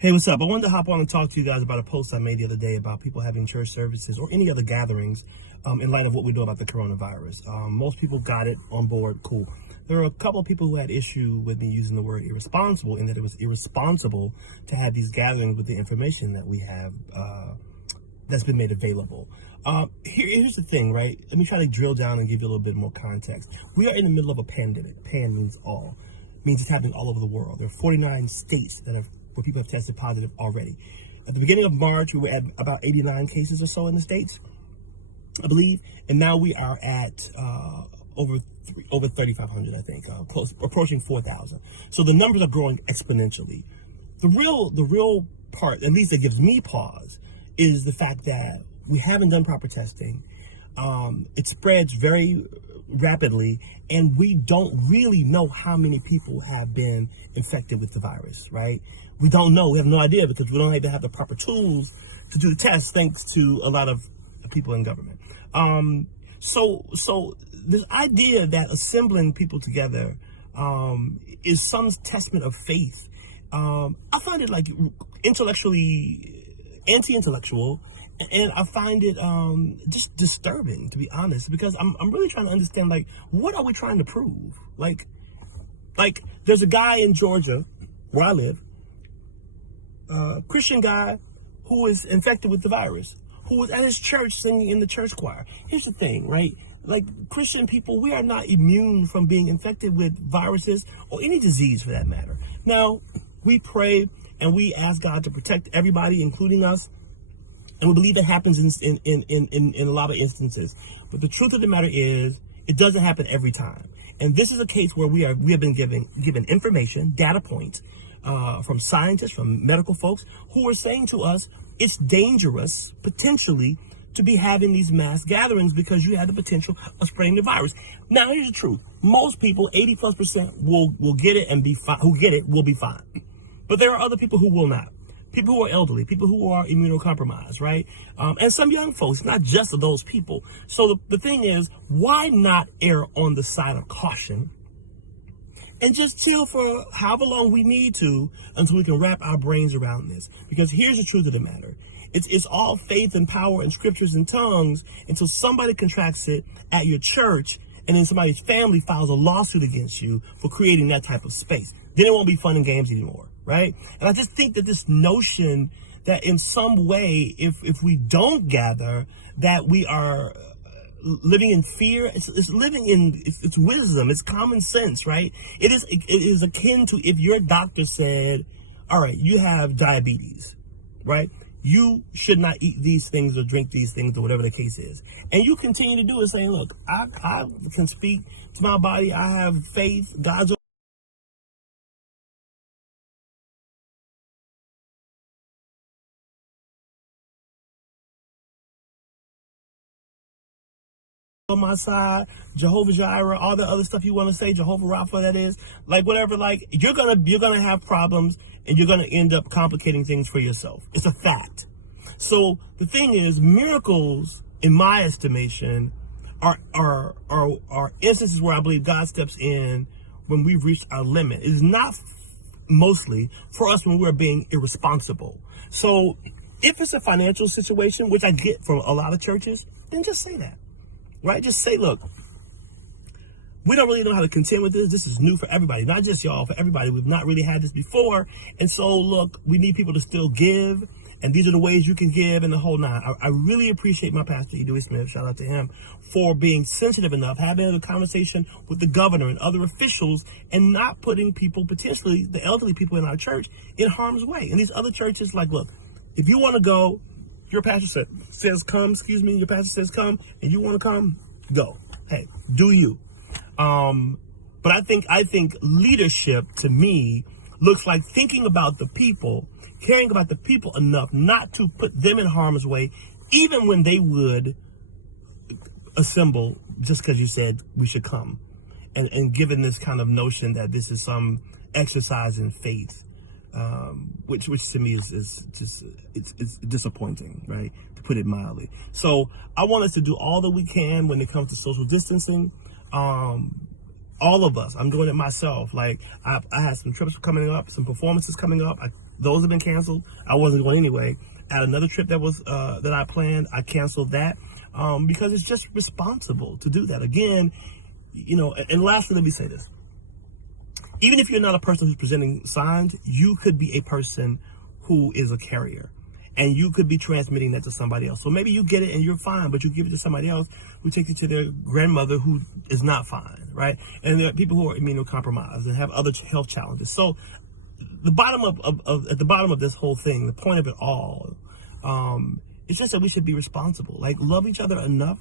Hey, what's up? I wanted to hop on and talk to you guys about a post I made the other day about people having church services or any other gatherings in light of what we know about the coronavirus. Most people got it on board, cool. There are a couple of people who had issue with me using the word irresponsible, in that it was irresponsible to have these gatherings with the information that we have that's been made available. Here's the thing, right? Let me try to drill down and give you a little bit more context. We are in the middle of a pandemic. Pan means all. Means it's happening all over the world. There are 49 states where people have tested positive already. At the beginning of March, we were at about 89 cases or so in the states, I believe, and now we are at over 3,500, I think, close approaching 4,000. So the numbers are growing exponentially. The real part, at least that gives me pause, is the fact that we haven't done proper testing. It spreads very rapidly, and we don't really know how many people have been infected with the virus, right? We don't know. We have no idea because we don't even have the proper tools to do the tests, thanks to a lot of people in government. So this idea that assembling people together is some testament of faith, I find it like intellectually anti-intellectual, and I find it just disturbing, to be honest, because I'm really trying to understand, like, what are we trying to prove? Like there's a guy in Georgia where I live, Christian guy, who is infected with the virus, who was at his church singing in the church choir. Here's the thing, right? Like, Christian people, we are not immune from being infected with viruses or any disease for that matter. Now, we pray and we ask God to protect everybody, including us. And we believe that happens in a lot of instances. But the truth of the matter is, it doesn't happen every time. And this is a case where we have been given information, data points, from scientists, from medical folks, who are saying to us, it's dangerous, potentially, to be having these mass gatherings because you have the potential of spreading the virus. Now, here's the truth. Most people, 80+%, will get it and be fine. Who get it will be fine. But there are other people who will not. People who are elderly, people who are immunocompromised, right? And some young folks, not just of those people. So the thing is, why not err on the side of caution and just chill for however long we need to until we can wrap our brains around this? Because here's the truth of the matter. It's all faith and power and scriptures and tongues until somebody contracts it at your church and then somebody's family files a lawsuit against you for creating that type of space. Then it won't be fun and games anymore, right? And I just think that this notion that in some way, if we don't gather, that we are living in fear, it's wisdom, it's common sense, right? It is akin to if your doctor said, all right, you have diabetes, right? You should not eat these things or drink these things or whatever the case is. And you continue to do it, saying, look, I can speak to my body. I have faith. God's on my side, Jehovah Jireh, all the other stuff you want to say, Jehovah Rapha, that is, like, whatever, like, you're gonna have problems and you're gonna end up complicating things for yourself. It's a fact. So the thing is, miracles, in my estimation, are instances where I believe God steps in when we've reached our limit. It is not mostly for us when we're being irresponsible. So if it's a financial situation, which I get from a lot of churches, then just say that. Right? Just say, look, we don't really know how to contend with this. This is new for everybody, not just y'all, for everybody. We've not really had this before. And so, look, we need people to still give. And these are the ways you can give, and the whole nine. I really appreciate my pastor, E. Dewey Smith, shout out to him, for being sensitive enough, having a conversation with the governor and other officials, and not putting people, potentially the elderly people in our church, in harm's way. And these other churches, like, look, if you want to go, your pastor says come, your pastor says come, and you want to come, go. Hey, do you. But I think leadership, to me, looks like thinking about the people, caring about the people enough not to put them in harm's way, even when they would assemble just because you said we should come. And given this kind of notion that this is some exercise in faith, which to me is just it's disappointing, right, to put it mildly. So I want us to do all that we can when it comes to social distancing. All of us. I'm doing it myself. Like I had some trips coming up, some performances coming up. Those have been canceled. I wasn't going anyway. I had another trip that was that I planned. I canceled that because it's just responsible to do that. Again, you know. And lastly, let me say this: even if you're not a person who's presenting signs, you could be a person who is a carrier. And you could be transmitting that to somebody else. So maybe you get it and you're fine, but you give it to somebody else who takes it to their grandmother who is not fine, right? And there are people who are immunocompromised and have other health challenges. So the bottom at the bottom of this whole thing, the point of it all, is just that we should be responsible. Like love each other enough,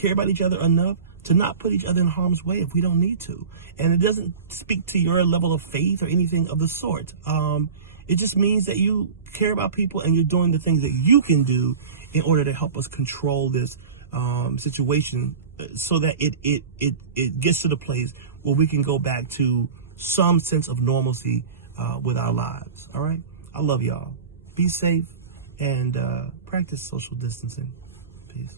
care about each other enough to not put each other in harm's way if we don't need to. And it doesn't speak to your level of faith or anything of the sort. It just means that you care about people and you're doing the things that you can do in order to help us control this situation so that it gets to the place where we can go back to some sense of normalcy with our lives. All right? I love y'all. Be safe and practice social distancing. Peace.